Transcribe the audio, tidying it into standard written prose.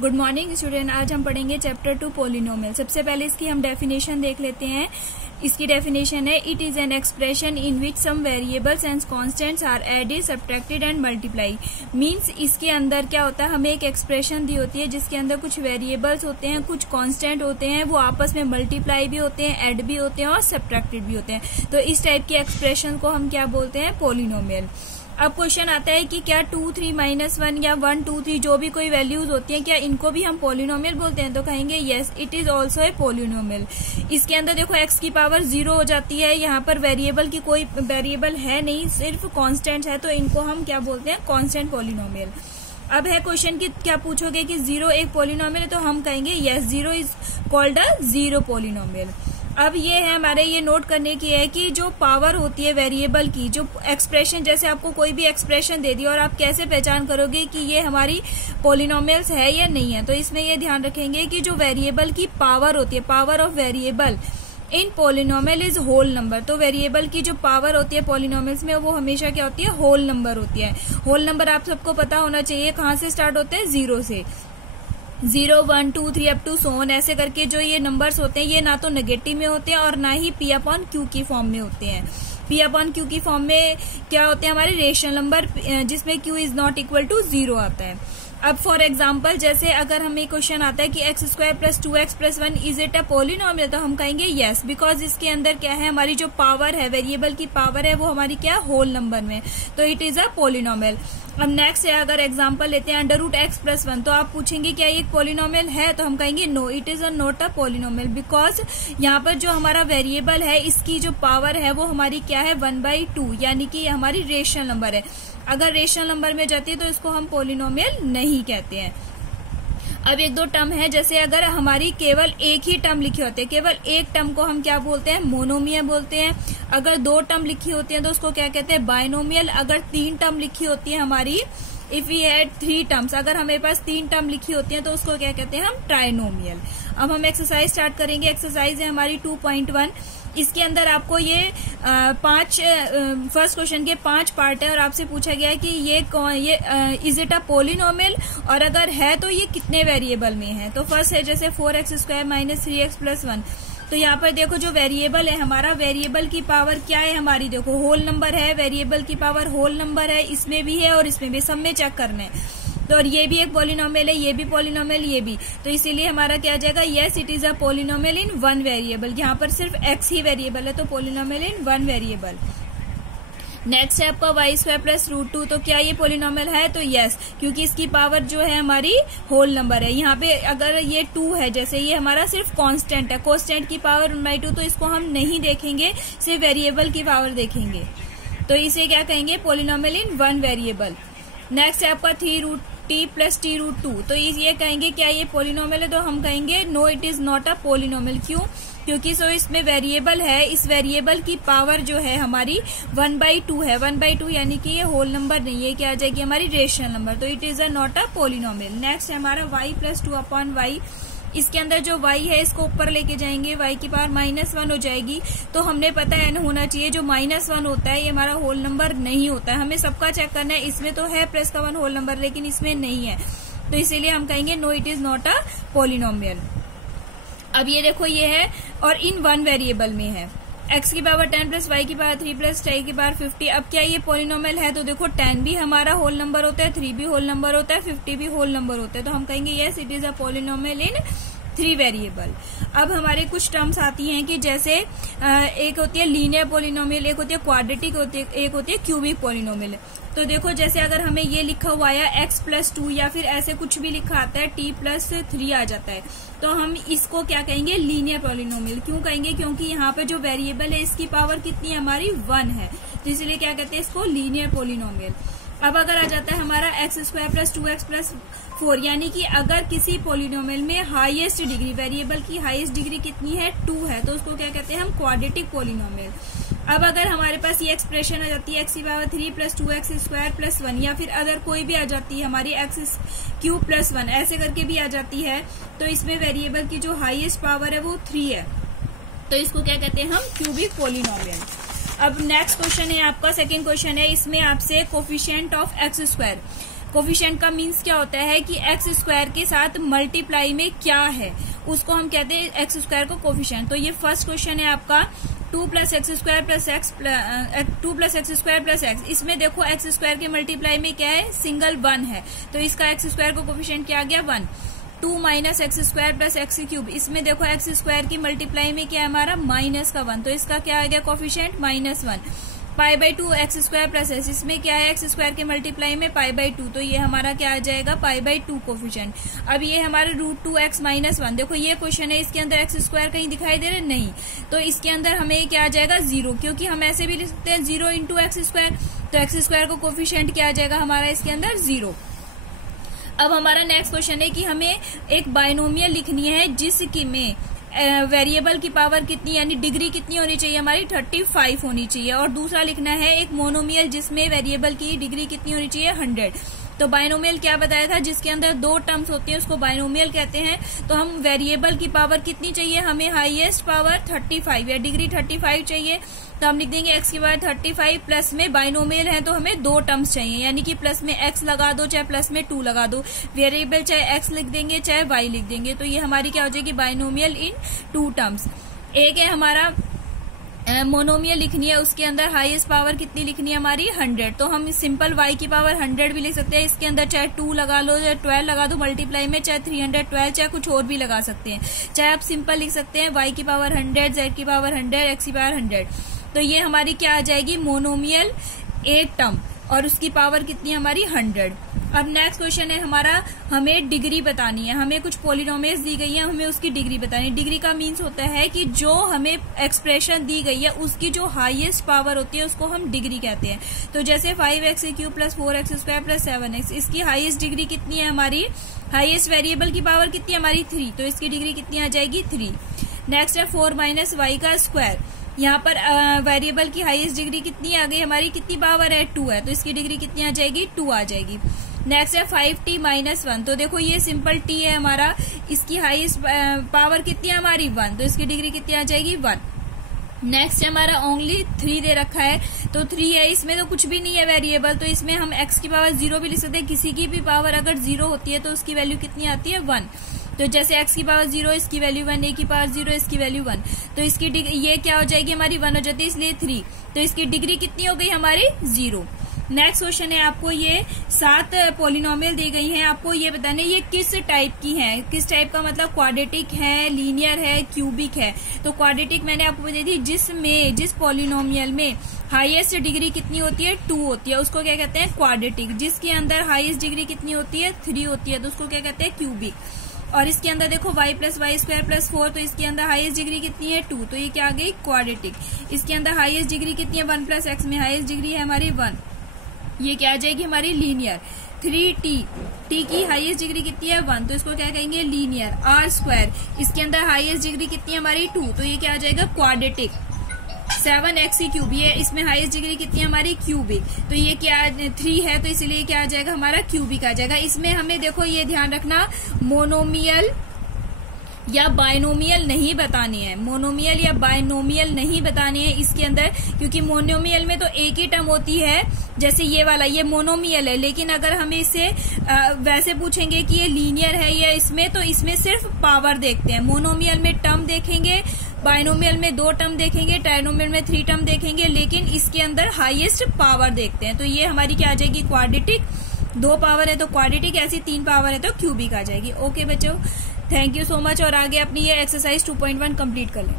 Good morning student. आज हम पढ़ेंगे चैप्टर 2 पॉलिनोमियल। सबसे पहले इसकी हम डेफिनेशन देख लेते हैं। इसकी डेफिनेशन है it is an expression in which some variables and constants are added subtracted and multiply. Means इसके अंदर क्या होता है, हमें एक एक्सप्रेशन दी होती है जिसके अंदर कुछ वेरिएबल्स होते हैं, कुछ कांस्टेंट होते हैं, वो आपस में मल्टीप्लाई भी होते हैं, ऐड भी होते हैं और सब्ट्रैक्टेड भी होते हैं। तो इस टाइप की एक्सप्रेशन को हम क्या बोलते हैं, पॉलिनोमियल। अब क्वेश्चन आता है कि क्या 2, 3, -1 या 1, 2, 3 जो भी कोई वैल्यूज होती हैं, क्या इनको भी हम पॉलिनोमियल बोलते हैं? तो कहेंगे yes, it is also a polynomial. इसके अंदर देखो x की पावर 0 हो जाती है, यहाँ पर वेरिएबल की कोई वेरिएबल है नहीं, सिर्फ कांस्टेंट है, तो इनको हम क्या बोलते हैं, कांस्टेंट पॉलिनोमियल। अब है क्वेश्चन की क्या पूछोगे कि 0 एक पॉलिनोमियल है, तो हम कहेंगे yes, 0 is called a 0 polynomial. अब ये है हमारे, ये नोट करने की है कि जो पावर होती है वेरिएबल की, जो एक्सप्रेशन, जैसे आपको कोई भी एक्सप्रेशन दे दी और आप कैसे पहचान करोगे कि ये हमारी पॉलिनोमियल्स है या नहीं है, तो इसमें ये ध्यान रखेंगे कि जो वेरिएबल की पावर होती है, power of variable in polynomial is whole number. तो वेरिएबल की जो पावर होती है पॉलिनोमियल्स में, वो हमेशा क्या होती है, होल नंबर होती है। होल नंबर आप सबको पता होना चाहिए कहाँ से स्टार्ट होते हैं, 0 से। 0, 1, 2, 3 अप टू सो ऑन, ऐसे करके जो ये नंबर्स होते हैं, ये ना तो नेगेटिव में होते हैं और ना ही P अपॉन Q की फॉर्म में होते हैं। P अपॉन Q की फॉर्म में क्या होते हैं, हमारे रेशनल नंबर, जिसमें Q is not equal to 0 आता है। अब फॉर एग्जाम्पल, जैसे अगर हमें क्वेश्चन आता है कि x² + 2x + 1 is it a polynomial, तो हम कहेंगे यस, बिकॉज इसके अंदर क्या है, हमारी जो पावर है, वेरिएबल की पावर है, वो हमारी क्या, होल नंबर में, तो इट इज अ पॉलिनोमियल। अब नेक्स्ट है, अगर एग्जांपल लेते हैं √x + 1, तो आप पूछेंगे क्या ये पॉलिनोमियल है, तो हम कहेंगे no, it is not a polynomial, because यहाँ पर जो हमारा वेरिएबल है, इसकी जो पावर है वो हमारी क्या है, 1/2, यानी कि ये हमारी रेशनल नंबर है। अगर रेशनल नंबर में जाती है तो इसको हम पॉलिनोमियल नहीं कहते हैं। अब एक दो टर्म है, जैसे अगर हमारी केवल एक ही टर्म लिखी होती है, केवल एक टर्म को हम क्या बोलते हैं, मोनोमियल बोलते हैं। अगर 2 टर्म लिखी होती है तो उसको क्या कहते हैं, बायनोमियल। अगर 3 टर्म लिखी होती है हमारी, इफ वी हैड 3 टर्म्स, अगर हमारे पास 3 टर्म लिखी होती है तो उसको क्या कहते हैं, हम ट्राइनोमियल। अब हम एक्सरसाइज स्टार्ट करेंगे। एक्सरसाइज है हमारी 2.1। इसके अंदर आपको ये फर्स्ट क्वेश्चन के 5 पार्ट है और आपसे पूछा गया है कि ये इज इट अ पॉलिनोमियल, और अगर है तो ये कितने वेरिएबल में है। तो फर्स्ट है जैसे 4x² - 3x + 1। तो यहाँ पर देखो जो वेरिएबल है हमारा, वेरिएबल की पावर क्या है हमारी, देखो होल नंबर है, वेरिएबल की पावर होल नंबर है, इसमें भी है और इसमें भी, सब में चेक करना है। तो और ये भी एक पॉलिनोमियल है, ये भी पॉलिनोमियल, ये भी, तो इसीलिए हमारा क्या आ जाएगा, yes, it is a polynomial in 1 variable. यहाँ पर सिर्फ x ही वेरिएबल है, तो पॉलिनोमियल इन 1 वेरिएबल। नेक्स्ट है आपका y² + √2, तो क्या ये पॉलिनोमियल है, तो यस, क्योंकि इसकी पावर जो है हमारी होल नंबर है। यहाँ पे अगर ये 2 है, जैसे ये हमारा सिर्फ कांस्टेंट है, कांस्टेंट की पावर 1/2, तो इसको हम नहीं देखेंगे, सिर्फ वेरिएबल की पावर देखेंगे, तो इसे क्या कहेंगे, पॉलिनोमियल इन 1 वेरिएबल। नेक्स्ट है आपका 3√t + t√2, तो ये कहेंगे क्या ये पॉलिनोमियल है, तो हम कहेंगे no, it is not a polynomial. क्यों, क्योंकि इसमें वेरिएबल है, इस वेरिएबल की पावर जो है हमारी 1/2 है, 1/2 यानी कि ये होल नंबर नहीं है, क्या आ जाएगी हमारी रेशनल नंबर, तो it is not a polynomial. Next है हमारा y + 2/y। इसके अंदर जो y है इसको ऊपर लेके जाएंगे, y की पावर -1 हो जाएगी, तो हमने पता है न होना चाहिए, जो -1 होता है ये हमारा होल नंबर नहीं होता है, हमें सबका चेक करना है। इसमें तो है +1 होल नंबर, लेकिन इसमें नहीं है, तो इसीलिए हम कहेंगे no, it is not a polynomial. अब ये देखो ये है और इन 1 वेरिएबल में है, x की पावर 10 + y की पावर 3 + y की पावर 50। अब क्या ये पॉलिनोमियल है, तो देखो 10 भी हमारा होल नंबर होता है, 3 भी होल नंबर होता है, 50 भी होल नंबर होता है, तो हम कहेंगे yes, it is a polynomial in 3 variable. अब हमारे कुछ टर्म्स आती हैं कि जैसे एक होती है लीनियर पॉलिनोमियल, एक होती है क्वाड्रेटिक, एक होती है क्यूबिक पॉलिनोमियल। तो देखो जैसे अगर हमें ये लिखा हुआ है x + 2 या फिर ऐसे कुछ भी लिखा आता है, t + 3 आ जाता है, तो हम इसको क्या कहेंगे, लीनियर पॉलिनोमियल। क्यों कहेंगे, क्योंकि यहाँ पे जो वेरिएबल है इसकी पावर कितनी है, हमारी 1 है, तो इसलिए क्या कहते हैं इसको, लीनियर पॉलिनोमियल। अब अगर आ जाता है हमारा x² + 2x + 4, यानी कि अगर किसी पॉलिनोमियल में हाईएस्ट डिग्री, वेरिएबल की हाईएस्ट डिग्री कितनी है, 2 है, तो उसको क्या कहते हैं हम, क्वाड्रेटिक पॉलिनोमियल। अब अगर हमारे पास ये एक्सप्रेशन आ जाती है x की पावर 3 + 2x² + 1, या फिर अदर कोई भी आ जाती है हमारी x³ + 1, ऐसे करके भी आ जाती है, तो इसमें वेरिएबल की जो हाईएस्ट पावर है वो 3 है, तो इसको क्या कहते हैं हम, क्यूबिक पॉलिनोमियल। अब नेक्स्ट क्वेश्चन है आपका, सेकंड क्वेश्चन है, इसमें आपसे कोफिशिएंट ऑफ x², कोफिशिएंट का मीन्स क्या होता है कि एक्स स्क्वायर के साथ मल्टीप्लाई में क्या है उसको हम कहते हैं एक्स स्क्वायर को कोफिशिएंट। तो ये फर्स्ट क्वेश्चन है आपका 2 + x² + x 2 + x² + x। इसमें देखो एक्स स्क्वायर के मल्टीप्लाई में क्या है, सिंगल 1 है, तो इसका एक्स स्क्वायर को कोफिशिएंट क्या आ गया 1। 2 - x² + x³। इसमें देखो एक्स स्क्वायर की मल्टीप्लाई में क्या है हमारा माइनस का 1, तो इसका क्या आ गया कोफिशिएंट -1। π/2 x² + s। इसमें क्या है एक्स स्क्वायर के मल्टीप्लाई में π/2, तो ये हमारा क्या आ जाएगा π/2 कोफिशिएंट। अब ये हमारे √2x - 1। देखो ये क्वेश्चन है, इसके अंदर एक्स स्क्वायर कहीं दिखाई दे रहा है नहीं, तो इसके अंदर हमें क्या आ जाएगा 0, क्योंकि हम ऐसे भी लिख सकते हैं 0 × x², तो एक्स स्क्वायर को कोफिशिएंट क्या आ जाएगा हमारा इसके अंदर 0। अब हमारा नेक्स्ट क्वेश्चन है कि हमें एक बाइनोमियल लिखनी है जिसकी में वेरिएबल की पावर कितनी यानी डिग्री कितनी होनी चाहिए हमारी 35 होनी चाहिए, और दूसरा लिखना है एक मोनोमियल जिसमें वेरिएबल की डिग्री कितनी होनी चाहिए 100। तो बाइनोमियल क्या बताया था, जिसके अंदर 2 टर्म्स होती है उसको बाइनोमियल कहते हैं। तो हम वेरिएबल की पावर कितनी चाहिए, हमें हाईएस्ट पावर 35 या डिग्री 35 चाहिए, तो हम लिख देंगे x की पावर 35 प्लस में बाइनोमियल है तो हमें 2 टर्म्स चाहिए, यानी कि प्लस में x लगा दो चाहे प्लस में 2 लगा दो, वेरिएबल चाहे x लिख देंगे चाहे y लिख देंगे, तो ये हमारी क्या हो जाएगी बाइनोमियल इन 2 टर्म्स। एक है हमारा मोनोमियल लिखनी है, उसके अंदर हाईएस्ट पावर कितनी लिखनी है हमारी 100, तो हम सिंपल y की पावर 100 भी लिख सकते हैं, इसके अंदर चाहे 2 लगा लो चाहे 12 लगा दो मल्टीप्लाई में, चाहे 312 चाहे कुछ और भी लगा सकते हैं, चाहे आप सिंपल लिख सकते हैं y की पावर 100, z की पावर 100, x की पावर 100। तो ये हमारी क्या आ जाएगी मोनोमियल एक टर्म, और उसकी पावर कितनी है हमारी 100। अब नेक्स्ट क्वेश्चन है हमारा, हमें डिग्री बतानी है, हमें कुछ पॉलिनोमियल्स दी गई है, हमें उसकी डिग्री बतानी है। डिग्री का मीन्स होता है कि जो हमें एक्सप्रेशन दी गई है उसकी जो हाईएस्ट पावर होती है उसको हम डिग्री कहते हैं। तो जैसे 5x³ + 4x² + 7x, इसकी हाईएस्ट डिग्री कितनी है हमारी, हाईएस्ट वेरिएबल की पावर कितनी है हमारी 3, तो इसकी डिग्री कितनी आ जाएगी 3। नेक्स्ट है 4 - y², यहाँ पर वेरिएबल की हाईएस्ट डिग्री कितनी आ गई हमारी, कितनी पावर है 2 है, तो इसकी डिग्री कितनी आ जाएगी 2 आ जाएगी। नेक्स्ट है 5t - 1, तो देखो ये सिंपल t है हमारा, इसकी हाईएस्ट पावर कितनी है हमारी 1, तो इसकी डिग्री कितनी आ जाएगी 1। नेक्स्ट है हमारा ओनली 3 दे रखा है, तो 3 है, इसमें तो कुछ भी नहीं है वेरिएबल, तो इसमें हम x की पावर 0 भी लिख सकते हैं, किसी की भी पावर अगर 0 होती है तो उसकी वैल्यू कितनी आती है 1। तो जैसे x की पावर 0 इसकी वैल्यू 1, a की पावर 0 इसकी वैल्यू 1, तो इसकी ये क्या हो जाएगी हमारी 1 हो जाती है, इसलिए 3, तो इसकी डिग्री कितनी हो गई हमारी 0। नेक्स्ट क्वेश्चन है, आपको ये 7 पॉलिनोमियल दी गई हैं, आपको ये बताना है ये किस टाइप की हैं, किस टाइप का मतलब क्वाड्रेटिक है, लीनियर है, क्यूबिक है। तो क्वाड्रेटिक मैंने आपको बता दी, जिस पॉलिनोमियल में हाईएस्ट डिग्री कितनी होती है 2 होती है उसको क्या कहते हैं क्वाड्रेटिक, जिसके अंदर हाईएस्ट डिग्री कितनी होती है 3 होती है तो उसको क्या कहते हैं क्यूबिक। और इसके अंदर देखो y + y² + 4, तो इसके अंदर हाईएस्ट डिग्री कितनी है 2, तो ये क्या आ गई क्वाड्रेटिक। इसके अंदर हाईएस्ट डिग्री कितनी है 1 + x में हाईएस्ट डिग्री है हमारी 1, ये क्या आ जाएगी हमारी लीनियर। 3t, t की हाईएस्ट डिग्री कितनी है 1, तो इसको क्या कहेंगे लीनियर। r², इसके अंदर हाईएस्ट डिग्री कितनी है हमारी 2, तो ये क्या आ जाएगा क्वाड्रेटिक। 7x³ ये इसमें हाईएस्ट डिग्री कितनी है हमारी क्यूबिक, तो ये क्या 3 है, तो इसलिए क्या आ जाएगा हमारा क्यूबिक आ जाएगा। इसमें हमें देखो ये ध्यान रखना मोनोमियल या बाइनोमियल नहीं बतानी है, मोनोमियल या बाइनोमियल नहीं बतानी है इसके अंदर, क्योंकि मोनोमियल में तो एक ही टर्म होती है, जैसे ये वाला ये मोनोमियल है, लेकिन अगर हमें इसे वैसे पूछेंगे कि ये लीनियर है या इसमें, तो इसमें सिर्फ पावर देखते हैं। मोनोमियल में टर्म देखेंगे, बाइनोमियल में 2 टर्म देखेंगे, ट्राइनोमियल में 3 टर्म देखेंगे, लेकिन इसके अंदर हाईएस्ट पावर देखते हैं। तो ये हमारी क्या आ जाएगी क्वाड्रेटिक, 2 पावर है तो क्वाड्रेटिक, ऐसी 3 पावर है तो क्यूबिक आ जाएगी। ओके बच्चों, थैंक यू सो मच, और आगे अपनी ये एक्सरसाइज 2.1 कंप्लीट कर लें।